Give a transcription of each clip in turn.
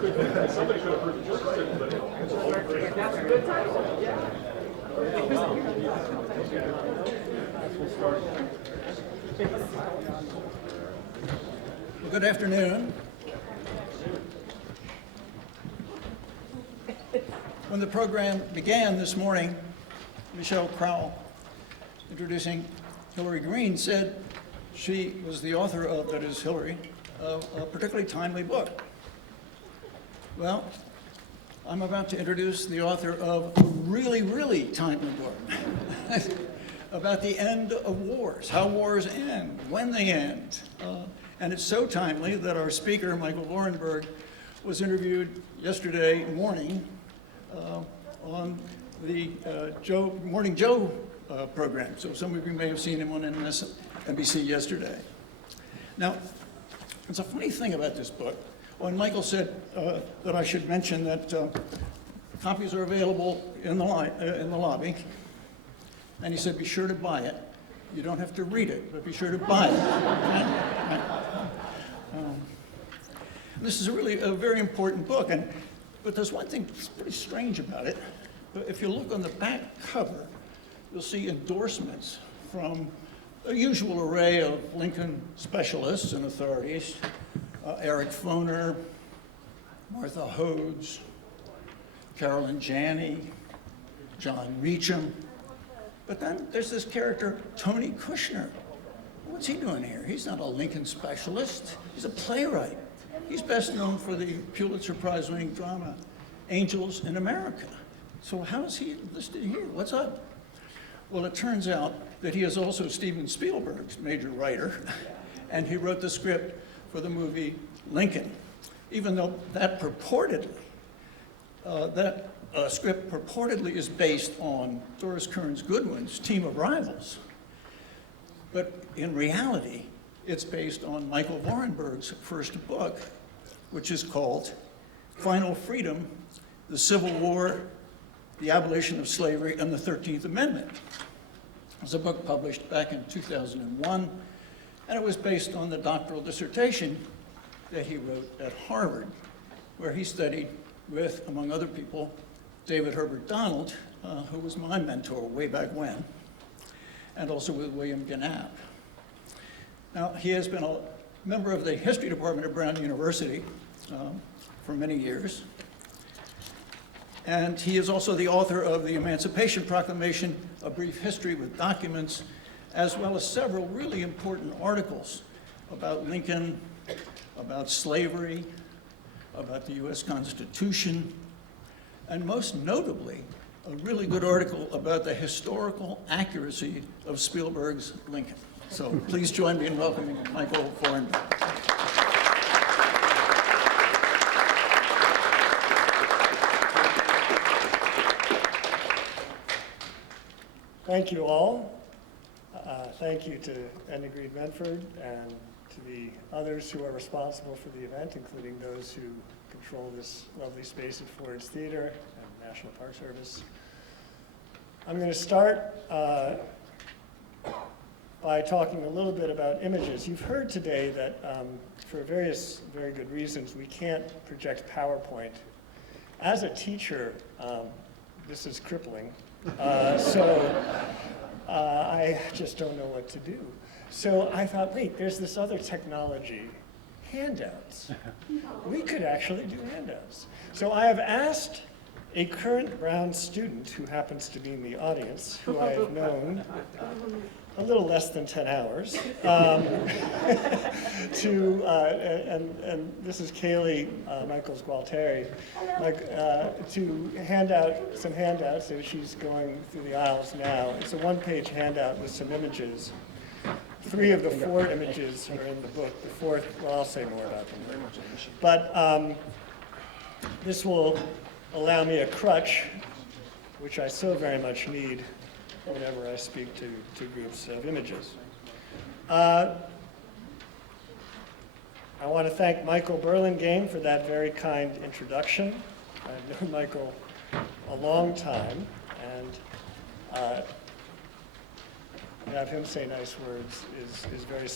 Somebody could have heard the just but that's a good title. Yeah. Well, good afternoon. When the program began this morning, Michelle Crowell, introducing Hillary Green, said she was the author of, that is Hillary, of a particularly timely book. Well, I'm about to introduce the author of a really, really timely book about the end of wars, how wars end, when they end. And it's so timely that our speaker, Michael Vorenberg, was interviewed yesterday morning on the Morning Joe program. So some of you may have seen him on MSNBC yesterday. Now, it's a funny thing about this book. When Michael said that I should mention that copies are available in the lobby, and he said, be sure to buy it. You don't have to read it, but be sure to buy it. This is really a very important book, but there's one thing that's pretty strange about it. If you look on the back cover, you'll see endorsements from a usual array of Lincoln specialists and authorities, Eric Foner, Martha Hodes, Carolyn Janney, John Meacham. But then there's this character, Tony Kushner. What's he doing here? He's not a Lincoln specialist. He's a playwright. He's best known for the Pulitzer Prize-winning drama, Angels in America. So how is he listed here? What's up? Well, it turns out that he is also Steven Spielberg's major writer, and he wrote the script for the movie Lincoln, even though that script purportedly is based on Doris Kearns Goodwin's Team of Rivals. But in reality, it's based on Michael Vorenberg's first book, which is called Final Freedom, the Civil War, the Abolition of Slavery, and the 13th Amendment. It was a book published back in 2001, and it was based on the doctoral dissertation that he wrote at Harvard, where he studied with, among other people, David Herbert Donald, who was my mentor way back when, and also with William Gannap. Now, he has been a member of the history department at Brown University for many years, and he is also the author of the Emancipation Proclamation, A Brief History with Documents, as well as several really important articles about Lincoln, about slavery, about the US Constitution, and most notably, a really good article about the historical accuracy of Spielberg's Lincoln. So please join me in welcoming Michael Vorenberg. Thank you all. Thank you to Edna Green Medford and to the others who are responsible for the event, including those who control this lovely space at Ford's Theater and National Park Service. I'm going to start by talking a little bit about images. You've heard today that for various very good reasons, we can't project PowerPoint. As a teacher, this is crippling. I just don't know what to do. So I thought, wait, there's this other technology, handouts. We could actually do handouts. So I have asked a current Brown student who happens to be in the audience, who I have known a little less than 10 hours, and this is Kaylee Michaels Gualteri, to hand out some handouts. So she's going through the aisles now. It's a one-page handout with some images. 3 of the 4 images are in the book. The 4th, well, I'll say more about them. But this will allow me a crutch, which I so very much need whenever I speak to groups of images. I want to thank Michael Burlingame for that very kind introduction. I've known Michael a long time, and to have him say nice words is very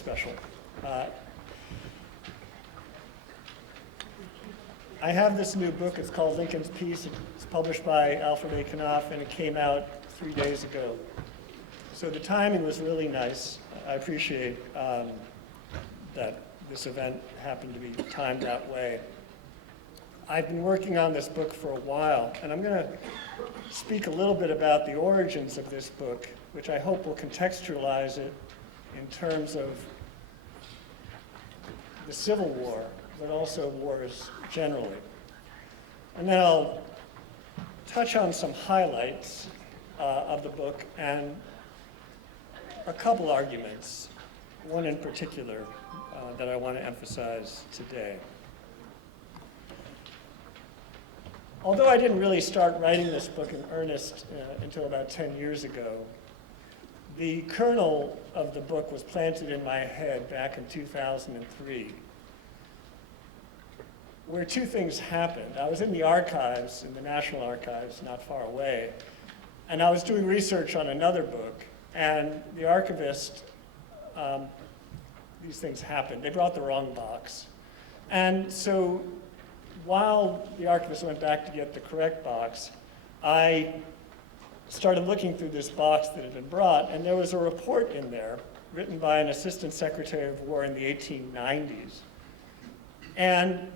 I have this new book. It's called Lincoln's Peace. It's published by Alfred A. Knopf, and it came out 3 days ago. So the timing was really nice. I appreciate that this event happened to be timed that way. I've been working on this book for a while, and I'm going to speak a little bit about the origins of this book, which I hope will contextualize it in terms of the Civil War, but also wars generally. And then I'll touch on some highlights of the book and a couple arguments, one in particular that I want to emphasize today. Although I didn't really start writing this book in earnest until about 10 years ago, the kernel of the book was planted in my head back in 2003, where two things happened. I was in the archives, in the National Archives, not far away, and I was doing research on another book, and the archivist, these things happened. They brought the wrong box. And so while the archivist went back to get the correct box, I started looking through this box that had been brought, and there was a report in there written by an assistant secretary of war in the 1890s. And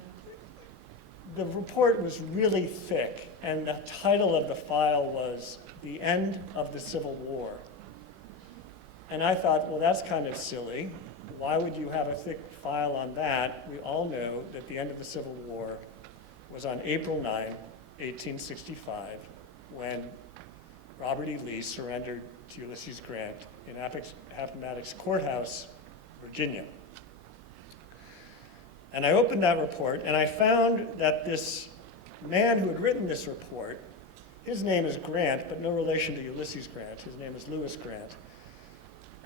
the report was really thick, and the title of the file was The End of the Civil War. And I thought, well, that's kind of silly. Why would you have a thick file on that? We all know that the end of the Civil War was on April 9, 1865, when Robert E. Lee surrendered to Ulysses Grant in Appomattox Courthouse, Virginia. And I opened that report, and I found that this man who had written this report, his name is Grant, but no relation to Ulysses Grant. His name is Lewis Grant.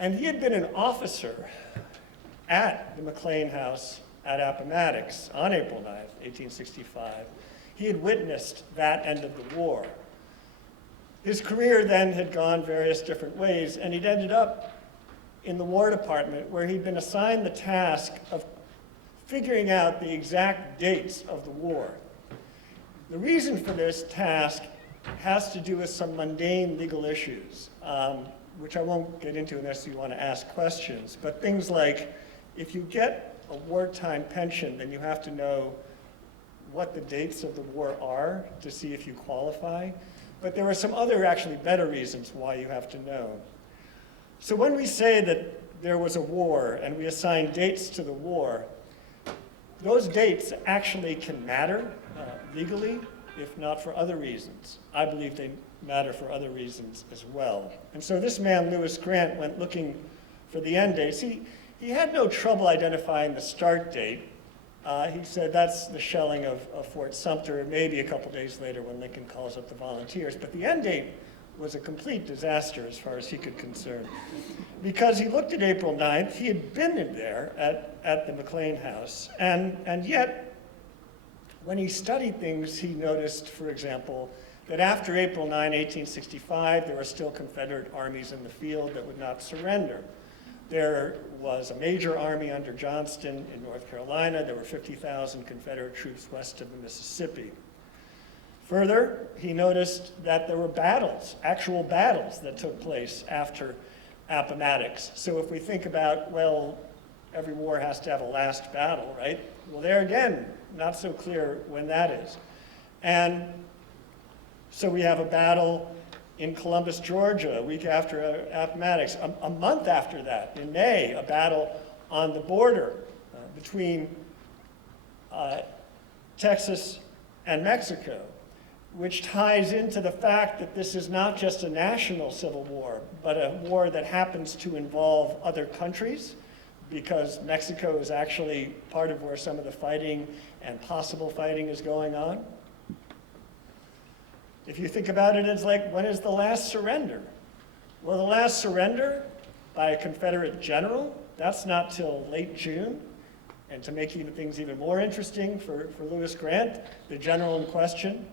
And he had been an officer at the McLean House at Appomattox on April 9, 1865. He had witnessed that end of the war. His career then had gone various different ways, and he'd ended up in the War Department, where he'd been assigned the task of figuring out the exact dates of the war. The reason for this task has to do with some mundane legal issues, which I won't get into unless you want to ask questions, but things like, if you get a wartime pension, then you have to know what the dates of the war are to see if you qualify. But there are some other actually better reasons why you have to know. So when we say that there was a war and we assign dates to the war, those dates actually can matter legally, if not for other reasons. I believe they matter for other reasons as well. And so this man, Lewis Grant, went looking for the end dates. He had no trouble identifying the start date. He said that's the shelling of Fort Sumter, maybe a couple days later when Lincoln calls up the volunteers. But the end date was a complete disaster as far as he could concern. Because he looked at April 9th, he had been in there at the McLean House, and yet when he studied things, he noticed, for example, that after April 9, 1865, there were still Confederate armies in the field that would not surrender. There was a major army under Johnston in North Carolina. There were 50,000 Confederate troops west of the Mississippi. Further, he noticed that there were battles, actual battles that took place after Appomattox. So if we think about, well, every war has to have a last battle, right? Well, there again, not so clear when that is. And so we have a battle in Columbus, Georgia, a week after Appomattox. A month after that, in May, a battle on the border between Texas and Mexico, which ties into the fact that this is not just a national civil war, but a war that happens to involve other countries, because Mexico is actually part of where some of the fighting and possible fighting is going on. If you think about it, it's like, when is the last surrender? Well, the last surrender by a Confederate general, that's not till late June. And to make things even more interesting for Lewis Grant, the general in question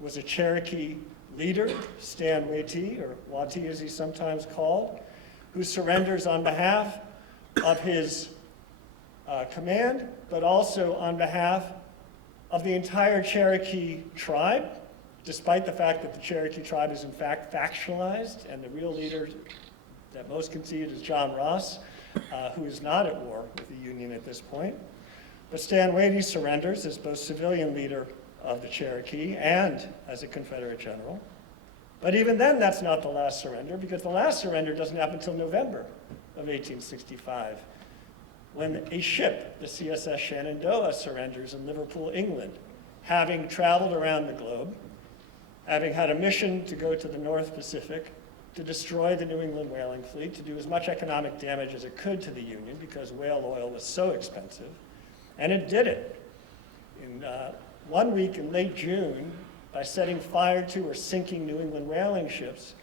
was a Cherokee leader, Stan Watee, or Watee as he's sometimes called, who surrenders on behalf of his command, but also on behalf of the entire Cherokee tribe, despite the fact that the Cherokee tribe is in fact factionalized, and the real leader that most concede is John Ross, who is not at war with the Union at this point. But Stan Wadey surrenders as both civilian leader of the Cherokee and as a Confederate general. But even then, that's not the last surrender, because the last surrender doesn't happen until November of 1865, when a ship, the CSS Shenandoah, surrenders in Liverpool, England, having traveled around the globe, having had a mission to go to the North Pacific, to destroy the New England whaling fleet, to do as much economic damage as it could to the Union, because whale oil was so expensive. And it did it. In 1 week in late June, by setting fire to or sinking New England whaling ships,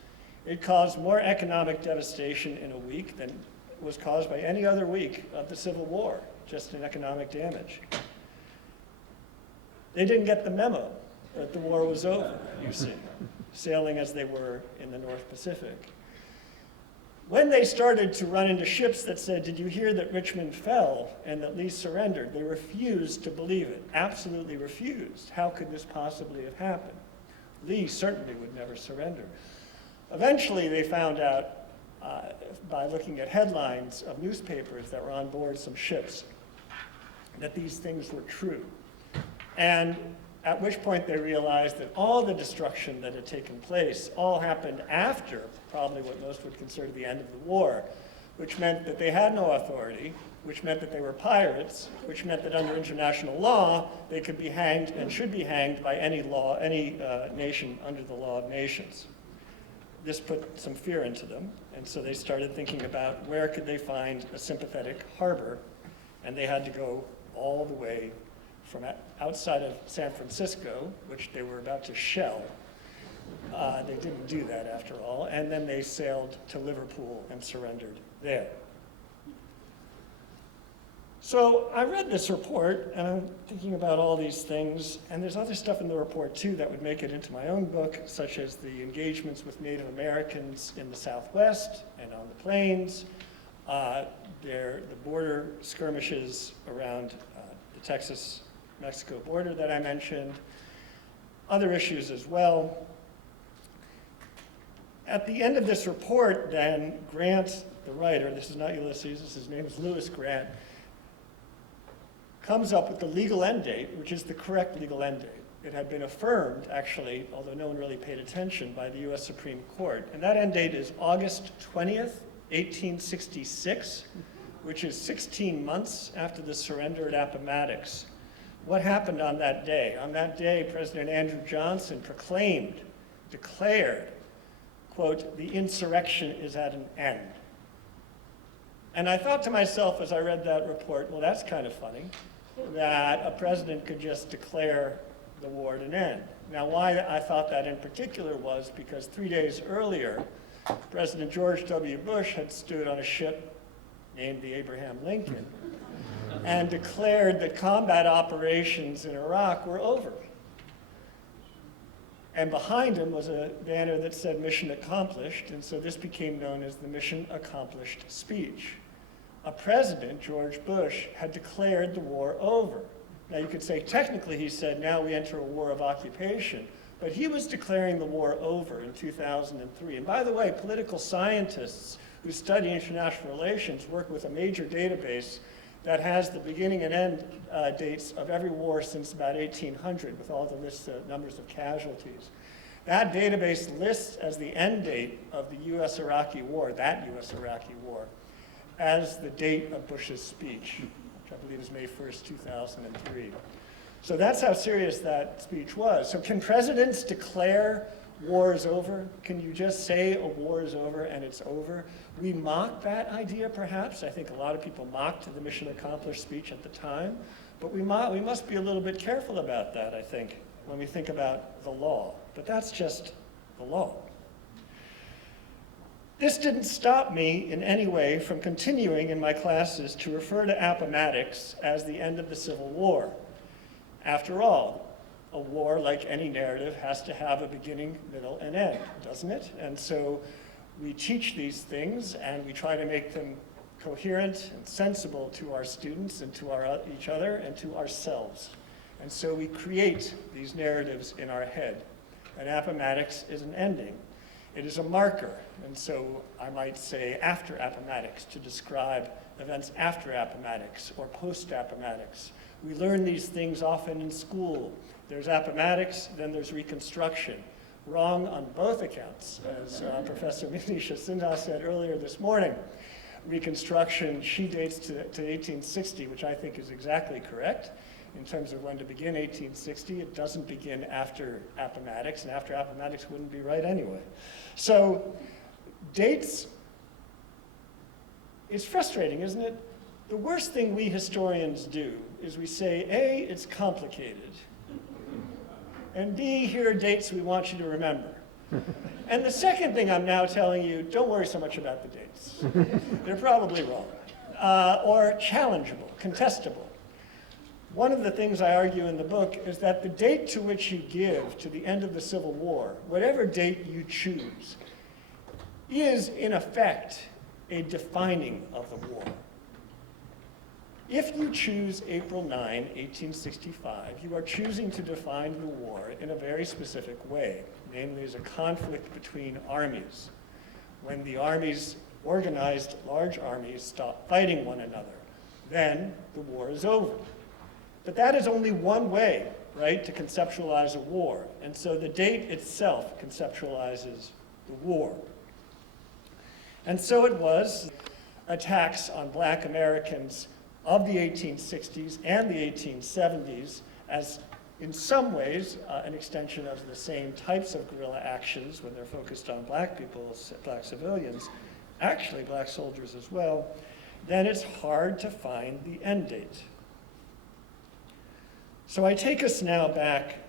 it caused more economic devastation in a week than was caused by any other week of the Civil War, just in economic damage. They didn't get the memo that the war was over, you see, sailing as they were in the North Pacific. When they started to run into ships that said, "Did you hear that Richmond fell and that Lee surrendered?" they refused to believe it, absolutely refused. How could this possibly have happened? Lee certainly would never surrender. Eventually, they found out by looking at headlines of newspapers that were on board some ships that these things were true. And at which point they realized that all the destruction that had taken place all happened after probably what most would consider the end of the war, which meant that they had no authority, which meant that they were pirates, which meant that under international law, they could be hanged and should be hanged by any law, any nation under the law of nations. This put some fear into them, and so they started thinking about where could they find a sympathetic harbor, and they had to go all the way from outside of San Francisco, which they were about to shell. They didn't do that after all, and then they sailed to Liverpool and surrendered there. So I read this report, and I'm thinking about all these things, and there's other stuff in the report too that would make it into my own book, such as the engagements with Native Americans in the Southwest and on the plains, the border skirmishes around the Texas-Mexico border that I mentioned, other issues as well. At the end of this report, then, Grant, the writer, this is not Ulysses, his name is Lewis Grant, comes up with the legal end date, which is the correct legal end date. It had been affirmed, actually, although no one really paid attention, by the US Supreme Court. And that end date is August 20th, 1866, which is 16 months after the surrender at Appomattox. What happened on that day? On that day, President Andrew Johnson declared, quote, "The insurrection is at an end." And I thought to myself as I read that report, well, that's kind of funny, that a president could just declare the war at an end. Now, why I thought that in particular was because 3 days earlier, President George W. Bush had stood on a ship named the Abraham Lincoln and declared that combat operations in Iraq were over. And behind him was a banner that said "Mission Accomplished," and so this became known as the Mission Accomplished speech. A president, George Bush, had declared the war over. Now you could say technically he said, now we enter a war of occupation, but he was declaring the war over in 2003. And by the way, political scientists who study international relations work with a major database that has the beginning and end dates of every war since about 1800 with all the lists of numbers of casualties. That database lists as the end date of the US-Iraqi war, that US-Iraqi war, as the date of Bush's speech, which I believe is May 1st, 2003. So that's how serious that speech was. So can presidents declare war is over? Can you just say a war is over and it's over? We mock that idea, perhaps. I think a lot of people mocked the Mission Accomplished speech at the time. But we must be a little bit careful about that, I think, when we think about the law. But that's just the law. This didn't stop me in any way from continuing in my classes to refer to Appomattox as the end of the Civil War. After all, a war, like any narrative, has to have a beginning, middle, and end, doesn't it? And so we teach these things, and we try to make them coherent and sensible to our students and to each other and to ourselves. And so we create these narratives in our head. And Appomattox is an ending. It is a marker. And so I might say after Appomattox to describe events after Appomattox or post-Appomattox. We learn these things often in school. There's Appomattox, then there's Reconstruction. Wrong on both accounts, as Professor Manisha Sinha said earlier this morning. Reconstruction, she dates to 1860, which I think is exactly correct in terms of when to begin 1860. It doesn't begin after Appomattox, and after Appomattox wouldn't be right anyway. So dates, it's frustrating, isn't it? The worst thing we historians do is we say, A, it's complicated, and B, here are dates we want you to remember. And the second thing I'm now telling you, don't worry so much about the dates. They're probably wrong, or challengeable, contestable. One of the things I argue in the book is that the date to which you give to the end of the Civil War, whatever date you choose, is in effect a defining of the war. If you choose April 9, 1865, you are choosing to define the war in a very specific way, namely as a conflict between armies. When the armies, organized large armies, stop fighting one another, then the war is over. But that is only one way, right, to conceptualize a war. And so the date itself conceptualizes the war. And so it was attacks on Black Americans of the 1860s and the 1870s as in some ways an extension of the same types of guerrilla actions when they're focused on Black people, Black civilians, actually Black soldiers as well, then it's hard to find the end date. So I take us now back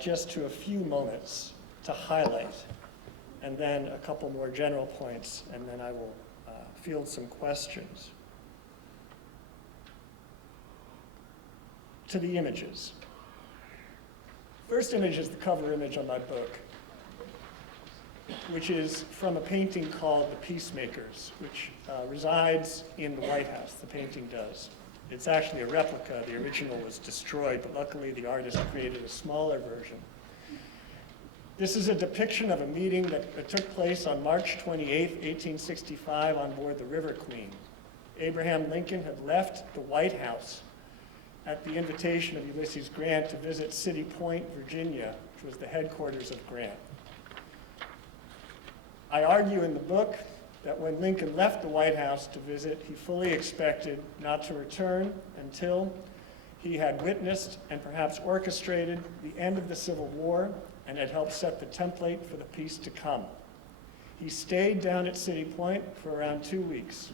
just to a few moments to highlight, and then a couple more general points, and then I will field some questions. To the images. First image is the cover image on my book, which is from a painting called The Peacemakers, which resides in the White House, the painting does. It's actually a replica. The original was destroyed, but luckily the artist created a smaller version. This is a depiction of a meeting that took place on March 28, 1865 on board the River Queen. Abraham Lincoln had left the White House at the invitation of Ulysses Grant to visit City Point, Virginia, which was the headquarters of Grant. I argue in the book that when Lincoln left the White House to visit, he fully expected not to return until he had witnessed and perhaps orchestrated the end of the Civil War and had helped set the template for the peace to come. He stayed down at City Point for around 2 weeks,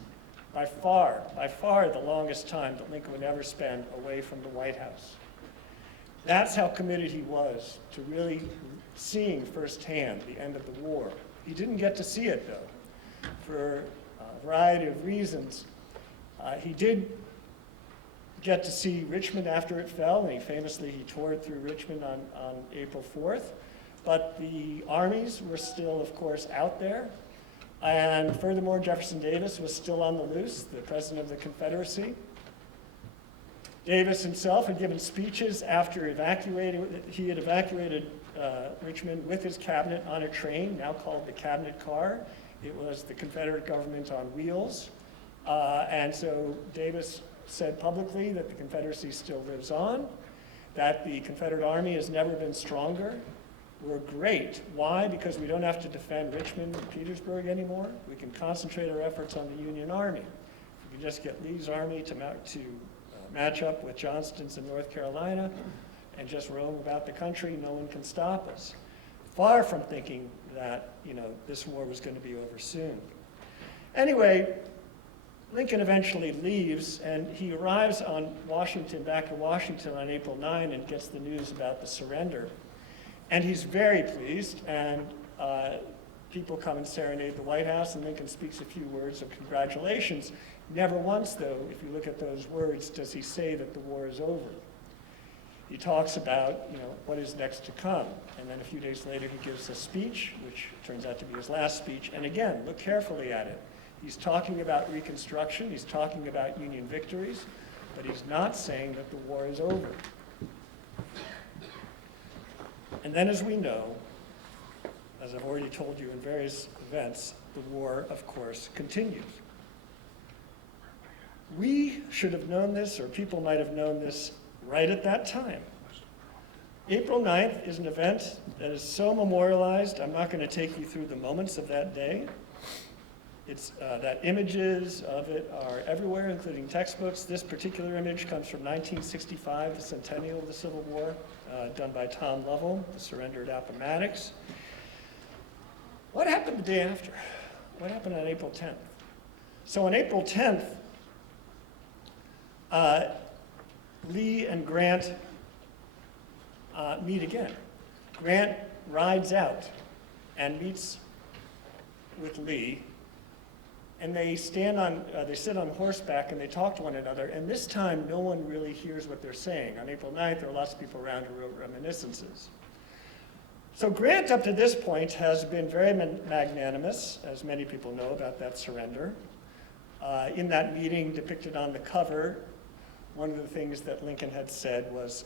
by far the longest time that Lincoln would ever spend away from the White House. That's how committed he was to really seeing firsthand the end of the war. He didn't get to see it, though, for a variety of reasons. He did get to see Richmond after it fell, and he toured through Richmond on April 4th. But the armies were still, of course, out there. And furthermore, Jefferson Davis was still on the loose, the president of the Confederacy. Davis himself had given speeches after he had evacuated Richmond with his cabinet on a train, now called the Cabinet Car. It was the Confederate government on wheels. And so Davis said publicly that the Confederacy still lives on, that the Confederate Army has never been stronger. We're great. Why? Because we don't have to defend Richmond and Petersburg anymore. We can concentrate our efforts on the Union Army. We can just get Lee's army to match up with Johnston's in North Carolina and just roam about the country. No one can stop us. Far from thinking that this war was going to be over soon. Anyway, Lincoln eventually leaves, and he arrives back in Washington on April 9 and gets the news about the surrender. And he's very pleased, and people come and serenade the White House, and Lincoln speaks a few words of congratulations. Never once, though, if you look at those words, does he say that the war is over. He talks about, what is next to come. And then a few days later, he gives a speech, which turns out to be his last speech. And again, look carefully at it. He's talking about Reconstruction. He's talking about Union victories. But he's not saying that the war is over. And then, as we know, as I've already told you in various events, the war, of course, continues. We should have known this, or people might have known this right at that time. April 9th is an event that is so memorialized, I'm not going to take you through the moments of that day. It's that images of it are everywhere, including textbooks. This particular image comes from 1965, the centennial of the Civil War, done by Tom Lovell, the surrender at Appomattox. What happened the day after? What happened on April 10th? So on April 10th, Lee and Grant meet again. Grant rides out and meets with Lee, and they sit on horseback and they talk to one another, and this time no one really hears what they're saying. On April 9th, there are lots of people around who wrote reminiscences. So Grant, up to this point, has been very magnanimous, as many people know about that surrender. In that meeting depicted on the cover, one of the things that Lincoln had said was,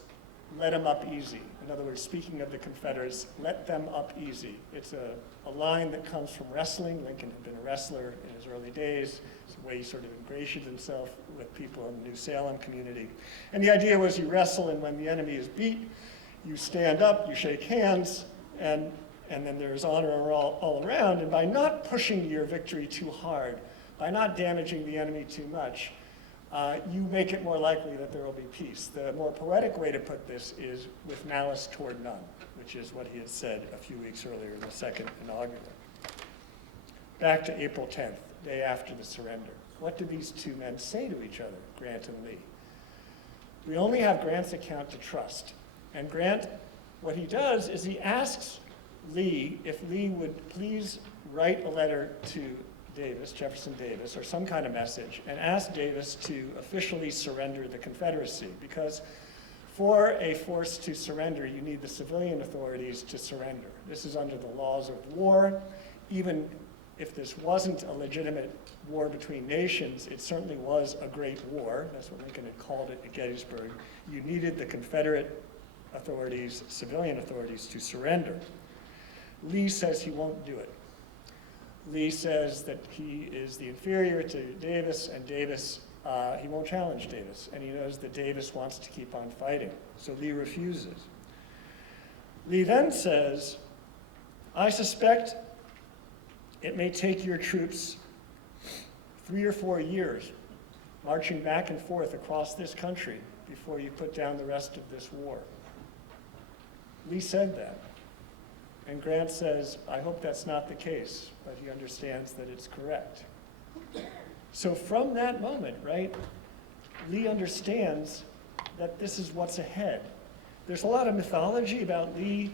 "Let them up easy." In other words, speaking of the Confederates, let them up easy. It's a line that comes from wrestling. Lincoln had been a wrestler in his early days. It's the way he sort of ingratiated himself with people in the New Salem community. And the idea was you wrestle, and when the enemy is beat, you stand up, you shake hands, and then there's honor all around. And by not pushing your victory too hard, by not damaging the enemy too much, you make it more likely that there will be peace. The more poetic way to put this is with malice toward none, which is what he had said a few weeks earlier in the second inaugural. Back to April 10th, day after the surrender. What did these two men say to each other, Grant and Lee? We only have Grant's account to trust. And Grant, what he does is he asks Lee if Lee would please write a letter to Davis, Jefferson Davis, or some kind of message, and ask Davis to officially surrender the Confederacy, because for a force to surrender, you need the civilian authorities to surrender. This is under the laws of war. Even if this wasn't a legitimate war between nations, it certainly was a great war. That's what Lincoln had called it at Gettysburg. You needed the Confederate authorities, civilian authorities, to surrender. Lee says he won't do it. Lee says that he is the inferior to Davis, and Davis, he won't challenge Davis, and he knows that Davis wants to keep on fighting, so Lee refuses. Lee then says, I suspect it may take your troops 3 or 4 years marching back and forth across this country before you put down the rest of this war. Lee said that. And Grant says, I hope that's not the case, but he understands that it's correct. So from that moment, right, Lee understands that this is what's ahead. There's a lot of mythology about Lee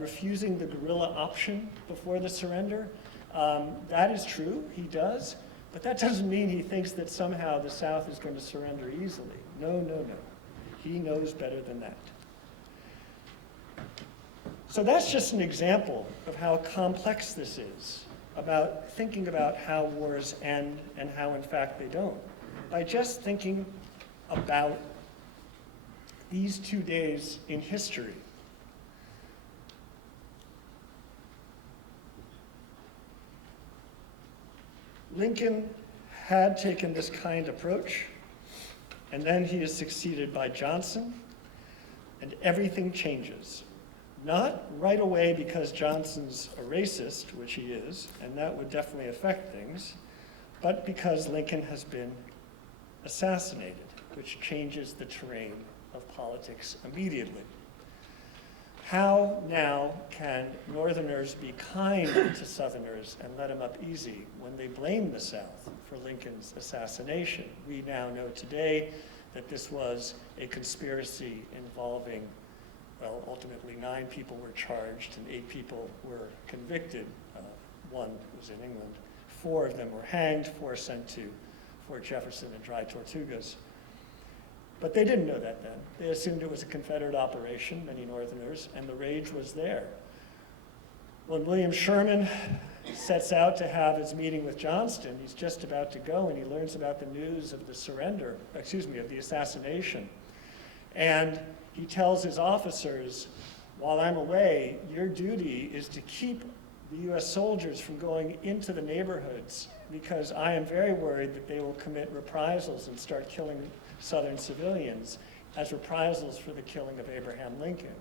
refusing the guerrilla option before the surrender. That is true, he does, but that doesn't mean he thinks that somehow the South is going to surrender easily. No, no, no. He knows better than that. So that's just an example of how complex this is, about thinking about how wars end and how in fact they don't. By just thinking about these 2 days in history. Lincoln had taken this kind approach, and then he is succeeded by Johnson, and everything changes. Not right away because Johnson's a racist, which he is, and that would definitely affect things, but because Lincoln has been assassinated, which changes the terrain of politics immediately. How now can Northerners be kind to Southerners and let them up easy when they blame the South for Lincoln's assassination? We now know today that this was a conspiracy involving, well, ultimately 9 people were charged and 8 people were convicted. 1 was in England. 4 of them were hanged, 4 sent to Fort Jefferson in dry Tortugas. But they didn't know that then. They assumed it was a Confederate operation, many Northerners, and the rage was there. When William Sherman sets out to have his meeting with Johnston, he's just about to go, and he learns about the news of the surrender, of the assassination. And he tells his officers, while I'm away, your duty is to keep the US soldiers from going into the neighborhoods because I am very worried that they will commit reprisals and start killing Southern civilians as reprisals for the killing of Abraham Lincoln.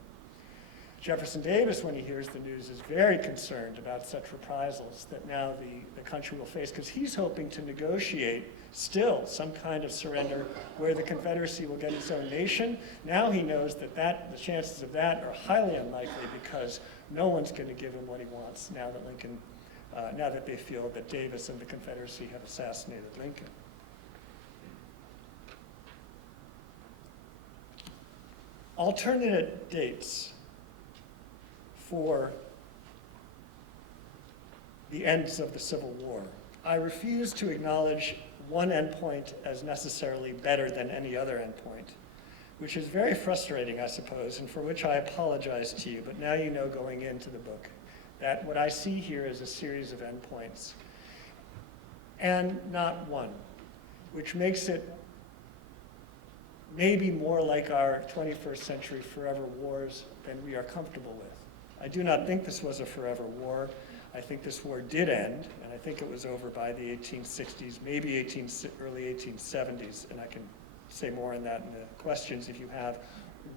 Jefferson Davis, when he hears the news, is very concerned about such reprisals that now the country will face, because he's hoping to negotiate still some kind of surrender where the Confederacy will get its own nation. Now he knows that the chances of that are highly unlikely because no one's going to give him what he wants now that now that they feel that Davis and the Confederacy have assassinated Lincoln. Alternate dates for the ends of the Civil War. I refuse to acknowledge one endpoint as necessarily better than any other endpoint, which is very frustrating, I suppose, and for which I apologize to you, but now you know going into the book that what I see here is a series of endpoints, and not one, which makes it maybe more like our 21st century forever wars than we are comfortable with. I do not think this was a forever war. I think this war did end, and I think it was over by the 1860s, maybe early 1870s, and I can say more on that in the questions if you have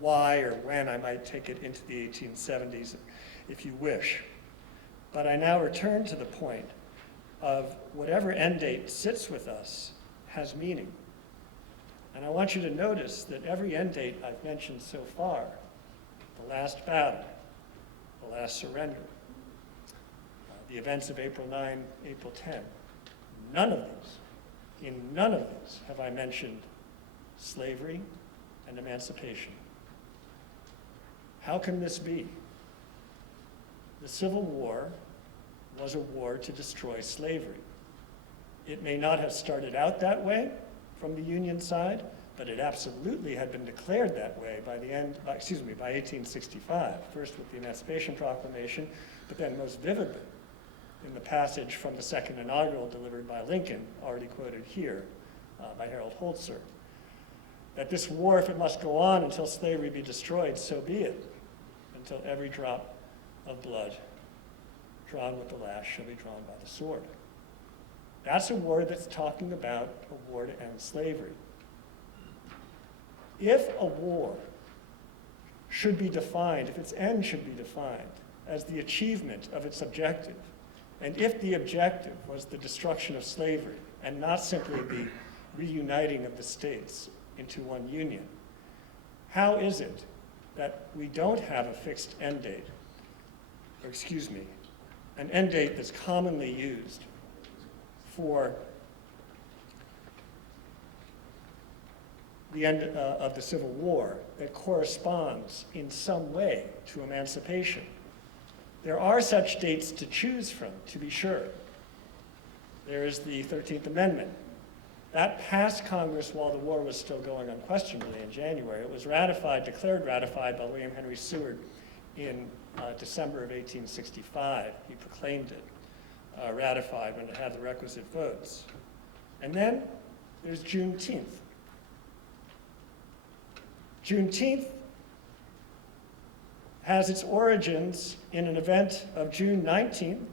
why or when I might take it into the 1870s if you wish. But I now return to the point of whatever end date sits with us has meaning. And I want you to notice that every end date I've mentioned so far, the last battle, the last surrender, the events of April 9, April 10, in none of these have I mentioned slavery and emancipation. How can this be? The Civil War was a war to destroy slavery. It may not have started out that way from the Union side, but it absolutely had been declared that way by 1865, first with the Emancipation Proclamation, but then most vividly in the passage from the second inaugural delivered by Lincoln, already quoted here by Harold Holzer, that this war, if it must go on until slavery be destroyed, so be it, until every drop of blood drawn with the lash shall be drawn by the sword. That's a war that's talking about a war to end slavery. If a war should be defined, if its end should be defined as the achievement of its objective, and if the objective was the destruction of slavery and not simply the reuniting of the states into one union, how is it that we don't have a fixed end date, or excuse me, an end date that's commonly used for the end of the Civil War that corresponds in some way to emancipation? There are such dates to choose from, to be sure. There is the 13th Amendment. That passed Congress while the war was still going unquestionably in January. It was declared ratified by William Henry Seward in December of 1865. He proclaimed it ratified when it had the requisite votes. And then there's Juneteenth. Juneteenth has its origins in an event of June 19,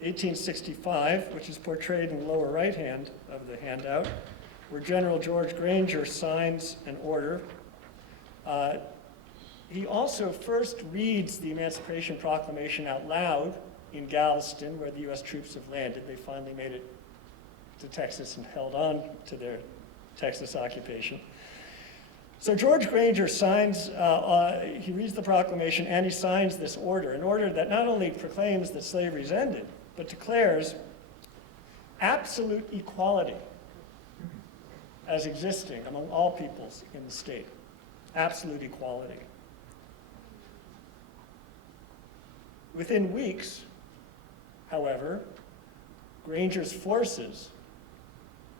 1865, which is portrayed in the lower right hand of the handout, where General George Granger signs an order. He also first reads the Emancipation Proclamation out loud in Galveston, where the US troops have landed. They finally made it to Texas and held on to their Texas occupation. So George Granger signs, he reads the proclamation and he signs this order, an order that not only proclaims that slavery's ended, but declares absolute equality as existing among all peoples in the state. Absolute equality. Within weeks, however, Granger's forces,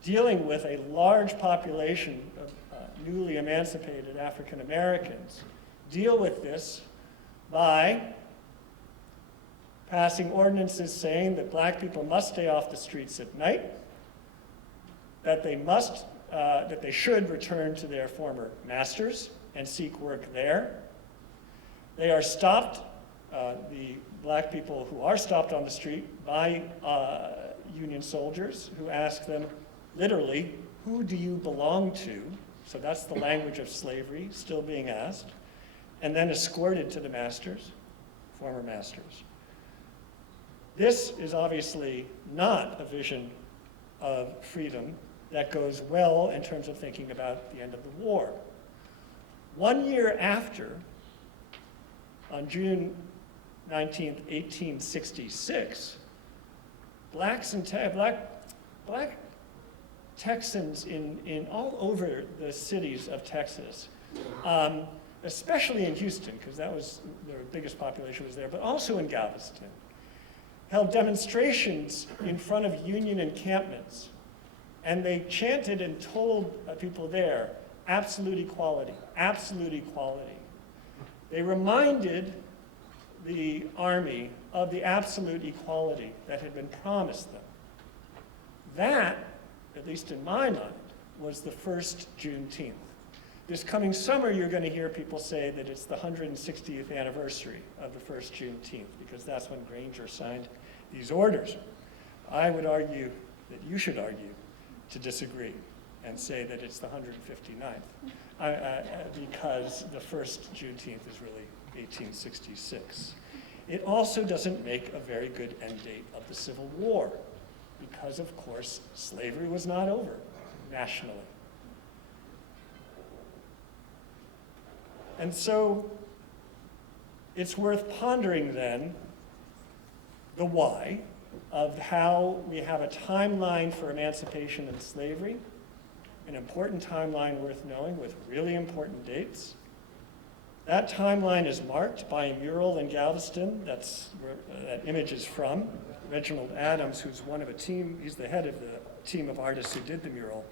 dealing with a large population of newly emancipated African Americans, deal with this by passing ordinances saying that black people must stay off the streets at night, that they should return to their former masters and seek work there. They are stopped, the black people who are stopped on the street by Union soldiers who ask them, literally, who do you belong to? So that's the language of slavery still being asked, and then escorted to the masters, former masters. This is obviously not a vision of freedom that goes well in terms of thinking about the end of the war. 1 year after, on June 19th, 1866, black Texans in all over the cities of Texas, especially in Houston, because that was their biggest population was there, but also in Galveston, held demonstrations in front of Union encampments. And they chanted and told people there, absolute equality, absolute equality. They reminded the Army of the absolute equality that had been promised them. That, at least in my mind, was the first Juneteenth. This coming summer, you're going to hear people say that it's the 160th anniversary of the first Juneteenth, because that's when Granger signed these orders. I would argue that you should argue to disagree and say that it's the 159th, because the first Juneteenth is really 1866. It also doesn't make a very good end date of the Civil War, because of course slavery was not over nationally. And so it's worth pondering then the why of how we have a timeline for emancipation and slavery, an important timeline worth knowing with really important dates. That timeline is marked by a mural in Galveston, that's where that image is from. Reginald Adams, who's one of a team, he's the head of the team of artists who did the mural,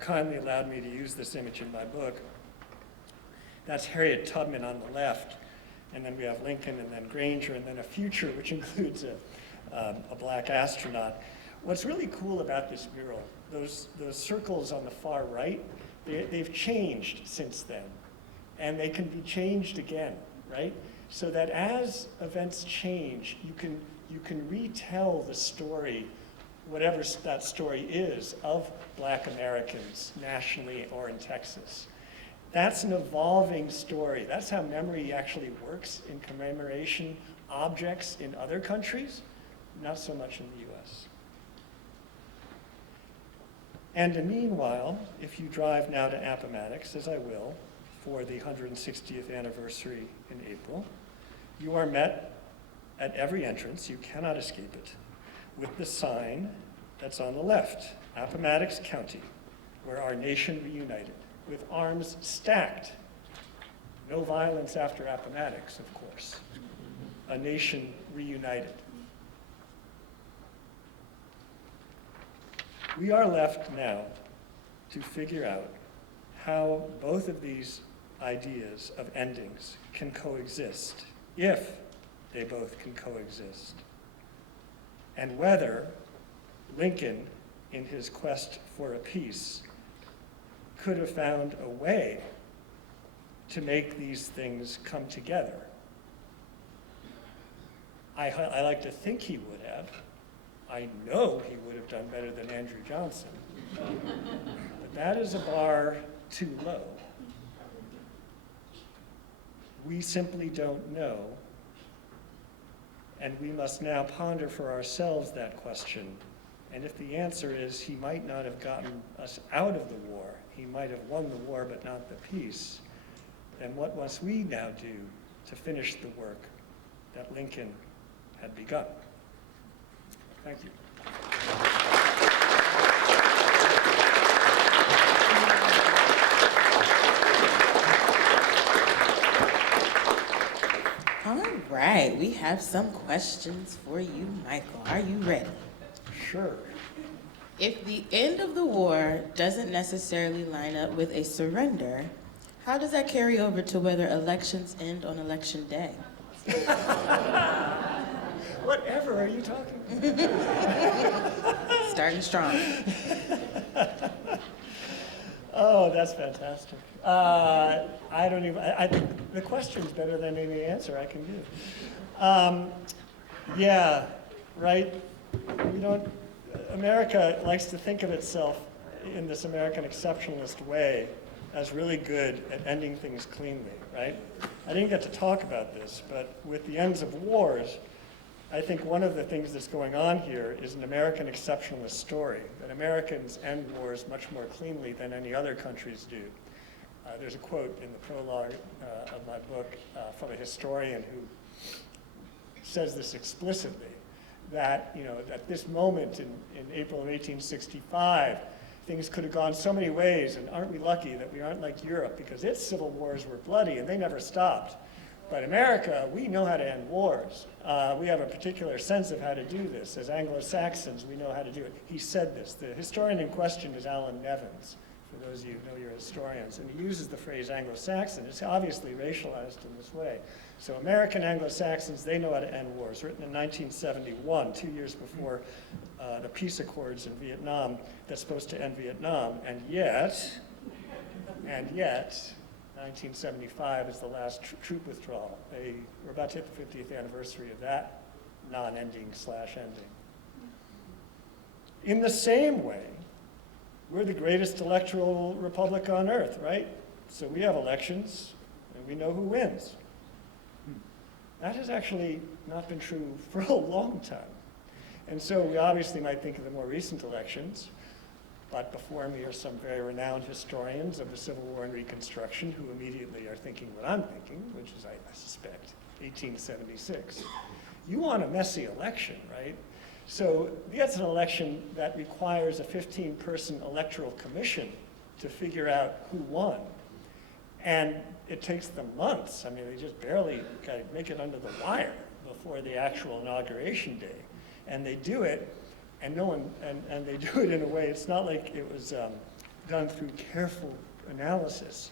kindly allowed me to use this image in my book. That's Harriet Tubman on the left, and then we have Lincoln, and then Granger, and then a future, which includes a black astronaut. What's really cool about this mural, those circles on the far right, they've changed since then, and they can be changed again, right? So that as events change, you can retell the story, whatever that story is, of black Americans nationally or in Texas. That's an evolving story. That's how memory actually works in commemoration objects in other countries, not so much in the US. And meanwhile, if you drive now to Appomattox, as I will, for the 160th anniversary in April, you are met at every entrance, you cannot escape it, with the sign that's on the left, Appomattox County, where our nation reunited, with arms stacked. No violence after Appomattox, of course. A nation reunited. We are left now to figure out how both of these ideas of endings can coexist, if they both can coexist, and whether Lincoln, in his quest for a peace, could have found a way to make these things come together. I like to think he would have. I know he would have done better than Andrew Johnson. But that is a bar too low. We simply don't know, and we must now ponder for ourselves that question. And if the answer is he might not have gotten us out of the war, he might have won the war but not the peace, then what must we now do to finish the work that Lincoln had begun? Thank you. All right, we have some questions for you, Michael. Are you ready? Sure. If the end of the war doesn't necessarily line up with a surrender, how does that carry over to whether elections end on election day? Whatever are you talking about? Starting strong. that's fantastic. I don't even, I think the question's better than any answer I can give. Yeah, right. We don't, America likes to think of itself in this American exceptionalist way as really good at ending things cleanly, right? I didn't get to talk about this, but with the ends of wars, I think one of the things that's going on here is an American exceptionalist story, that Americans end wars much more cleanly than any other countries do. There's a quote in the prologue of my book from a historian who says this explicitly, that, you know, at this moment in April of 1865, things could have gone so many ways, and aren't we lucky that we aren't like Europe, because its civil wars were bloody and they never stopped. But America, we know how to end wars. We have a particular sense of how to do this. As Anglo-Saxons, we know how to do it. He said this. The historian in question is Alan Nevins, for those of you who know your historians, and he uses the phrase Anglo-Saxon. It's obviously racialized in this way. So American Anglo-Saxons, they know how to end wars, written in 1971, 2 years before the peace accords in Vietnam that's supposed to end Vietnam. And yet, 1975 is the last troop withdrawal. We're about to hit the 50th anniversary of that non-ending/ending. In the same way, we're the greatest electoral republic on earth, right? So we have elections, and we know who wins. That has actually not been true for a long time. And so we obviously might think of the more recent elections, but before me are some very renowned historians of the Civil War and Reconstruction who immediately are thinking what I'm thinking, which is, I suspect, 1876. You want a messy election, right? So that's an election that requires a 15-person electoral commission to figure out who won. And it takes them months. I mean, they just barely kind of make it under the wire before the actual inauguration day. And they do it, and no one, and they do it in a way, it's not like it was done through careful analysis.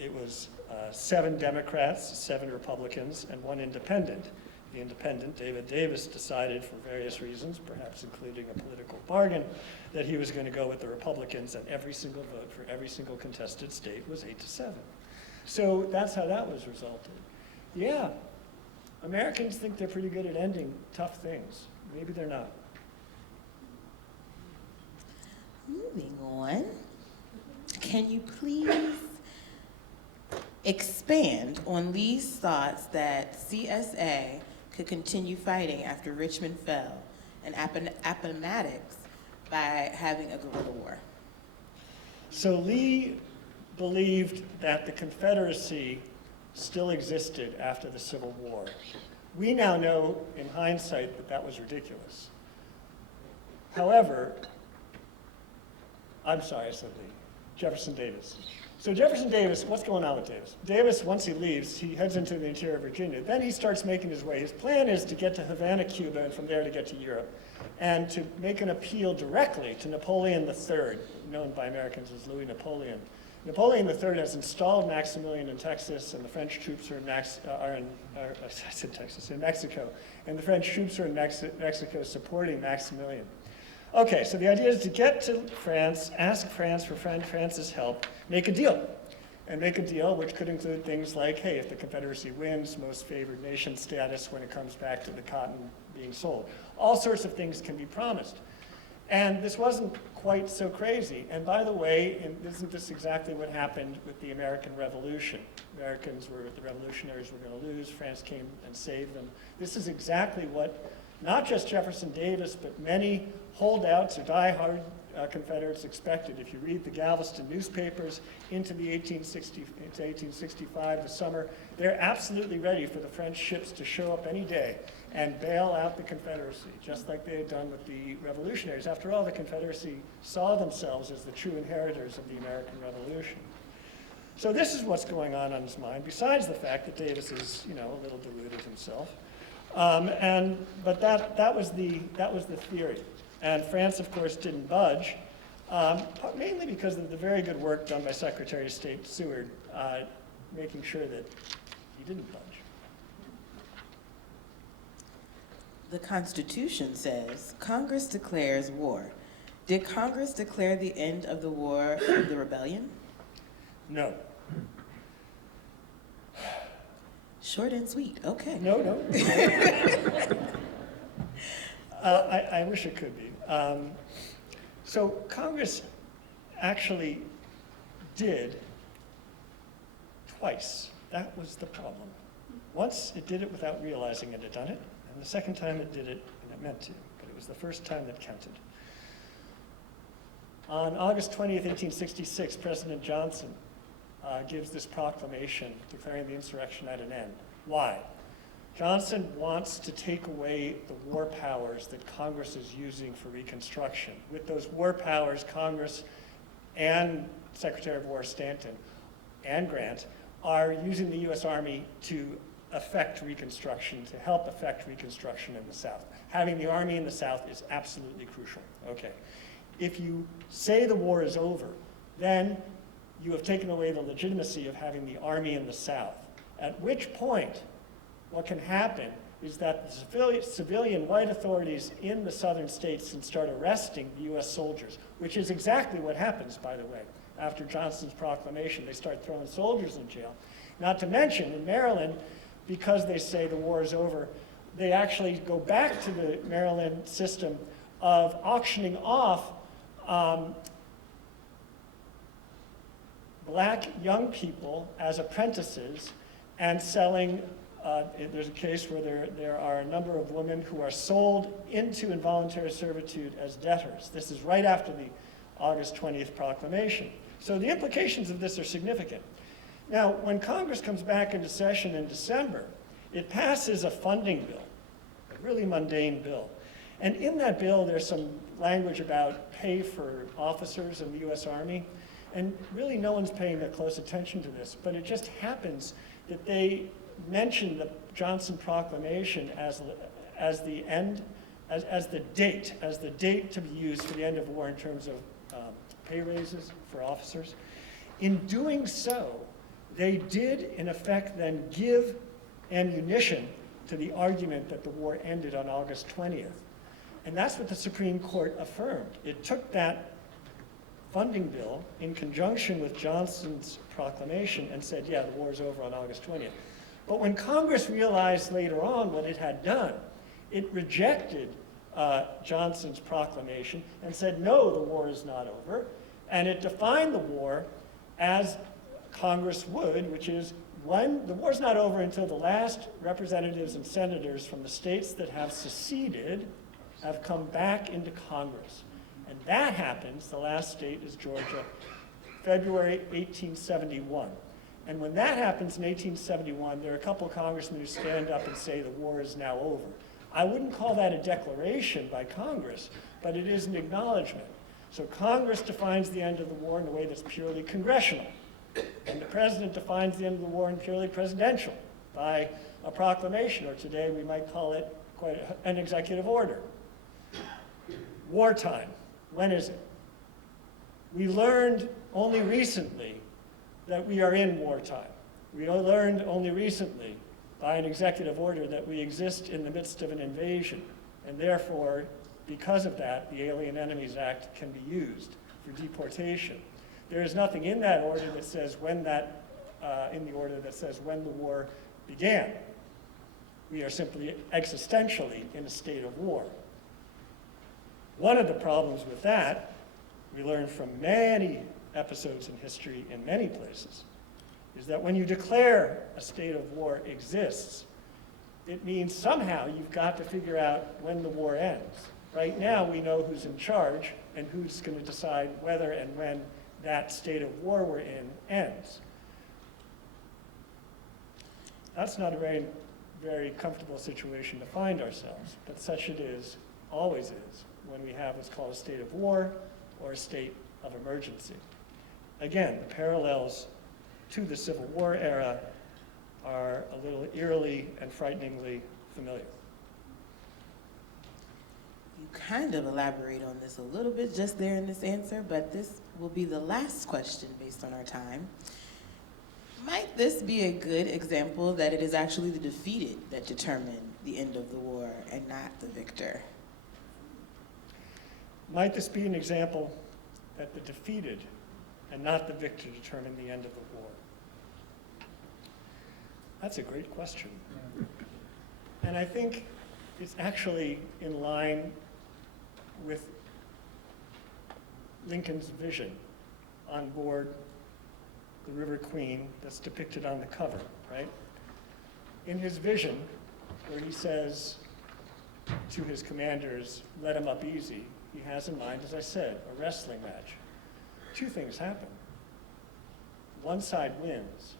It was 7 Democrats, 7 Republicans, and 1 independent. The independent, David Davis, decided for various reasons, perhaps including a political bargain, that he was going to go with the Republicans, and every single vote for every single contested state was 8-7. So that's how that was resulted. Yeah, Americans think they're pretty good at ending tough things. Maybe they're not. Moving on, can you please expand on Lee's thoughts that CSA could continue fighting after Richmond fell, and Appomattox by having a guerrilla war? So Lee believed that the Confederacy still existed after the Civil War. We now know, in hindsight, that that was ridiculous. However, I'm sorry, I said Lee. Jefferson Davis. So Jefferson Davis, what's going on with Davis? Davis, once he leaves, he heads into the interior of Virginia. Then he starts making his way. His plan is to get to Havana, Cuba, and from there to get to Europe, and to make an appeal directly to Napoleon III, known by Americans as Louis Napoleon. Napoleon III has installed Maximilian in Texas, and the French troops are in Mexico, and the French troops are in Mexico supporting Maximilian. Okay, so the idea is to get to France, ask France for France's help, make a deal. And make a deal which could include things like, hey, if the Confederacy wins, most favored nation status when it comes back to the cotton being sold. All sorts of things can be promised. And this wasn't quite so crazy. And by the way, isn't this exactly what happened with the American Revolution? The revolutionaries were going to lose. France came and saved them. This is exactly what not just Jefferson Davis, but many holdouts or diehard Confederates expected. If you read the Galveston newspapers into 1865, the summer, they're absolutely ready for the French ships to show up any day and bail out the Confederacy, just like they had done with the revolutionaries. After all, the Confederacy saw themselves as the true inheritors of the American Revolution. So this is what's going on his mind, besides the fact that Davis is, a little deluded himself. But that was the theory. And France, of course, didn't budge, mainly because of the very good work done by Secretary of State Seward, making sure that he didn't budge. The Constitution says Congress declares war. Did Congress declare the end of the war of the rebellion? No. Short and sweet, okay. No, no. I wish it could be. So Congress actually did twice. That was the problem. Once it did it without realizing it had done it, and the second time it did it and it meant to, but it was the first time that counted. On August 20th, 1866, President Johnson gives this proclamation declaring the insurrection at an end. Why? Johnson wants to take away the war powers that Congress is using for Reconstruction. With those war powers, Congress and Secretary of War Stanton and Grant are using the U.S. Army to affect Reconstruction, to help affect Reconstruction in the South. Having the Army in the South is absolutely crucial. Okay. If you say the war is over, then you have taken away the legitimacy of having the Army in the South. At which point, what can happen is that the civilian white authorities in the southern states can start arresting the U.S. soldiers, which is exactly what happens, by the way. After Johnson's proclamation, they start throwing soldiers in jail. Not to mention, in Maryland, because they say the war is over, they actually go back to the Maryland system of auctioning off black young people as apprentices and selling, there's a case where there are a number of women who are sold into involuntary servitude as debtors. This is right after the August 20th proclamation. So the implications of this are significant. Now, when Congress comes back into session in December, it passes a funding bill, a really mundane bill. And in that bill, there's some language about pay for officers in the U.S. Army. And really no one's paying that close attention to this, but it just happens that they mention the Johnson proclamation as the date to be used for the end of war in terms of pay raises for officers. In doing so, they did in effect then give ammunition to the argument that the war ended on August 20th. And that's what the Supreme Court affirmed. It took that funding bill in conjunction with Johnson's proclamation and said, yeah, the war's over on August 20th. But when Congress realized later on what it had done, it rejected Johnson's proclamation and said, no, the war is not over. And it defined the war as Congress would, which is when the war's not over until the last representatives and senators from the states that have seceded have come back into Congress. And that happens, the last state is Georgia, February 1871. And when that happens in 1871, there are a couple of congressmen who stand up and say the war is now over. I wouldn't call that a declaration by Congress, but it is an acknowledgement. So Congress defines the end of the war in a way that's purely congressional. And the president defines the end of the war in purely presidential by a proclamation, or today we might call it quite an executive order. Wartime. When is it? We learned only recently that we are in wartime. We learned only recently by an executive order that we exist in the midst of an invasion, and therefore, because of that, the Alien Enemies Act can be used for deportation. There is nothing in that order that says when in the order that says when the war began. We are simply existentially in a state of war. One of the problems with that, we learn from many episodes in history in many places, is that when you declare a state of war exists, it means somehow you've got to figure out when the war ends. Right now, we know who's in charge and who's going to decide whether and when that state of war we're in ends. That's not a very, very comfortable situation to find ourselves, but such it is, always is, when we have what's called a state of war or a state of emergency. Again, the parallels to the Civil War era are a little eerily and frighteningly familiar. You kind of elaborate on this a little bit just there in this answer, but this will be the last question based on our time. Might this be a good example that it is actually the defeated that determine the end of the war and not the victor? Might this be an example that the defeated and not the victor determine the end of the war? That's a great question. And I think it's actually in line with Lincoln's vision on board the River Queen that's depicted on the cover, right? In his vision, where he says to his commanders, let him up easy, he has in mind, as I said, a wrestling match. Two things happen. One side wins,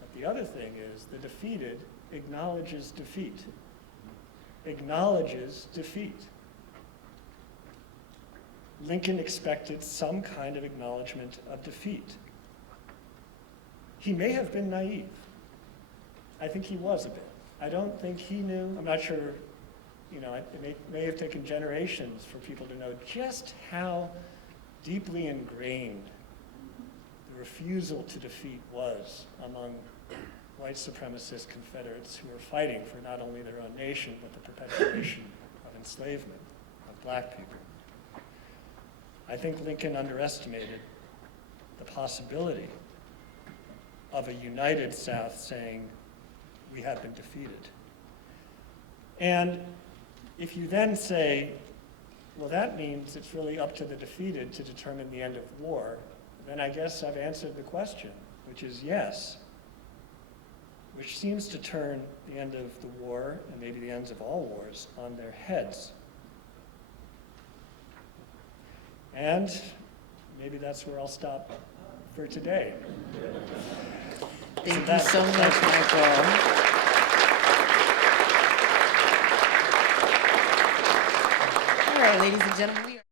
but the other thing is the defeated acknowledges defeat. Acknowledges defeat. Lincoln expected some kind of acknowledgement of defeat. He may have been naive. I think he was a bit. I don't think he knew, I'm not sure, you know, it may have taken generations for people to know just how deeply ingrained the refusal to defeat was among white supremacist Confederates who were fighting for not only their own nation, but the perpetuation of enslavement of black people. I think Lincoln underestimated the possibility of a united South saying, we have been defeated. And if you then say, well, that means it's really up to the defeated to determine the end of war, then I guess I've answered the question, which is yes, which seems to turn the end of the war, and maybe the ends of all wars, on their heads. And maybe that's where I'll stop for today. Thank you so much, Michael. All right, ladies and gentlemen, we are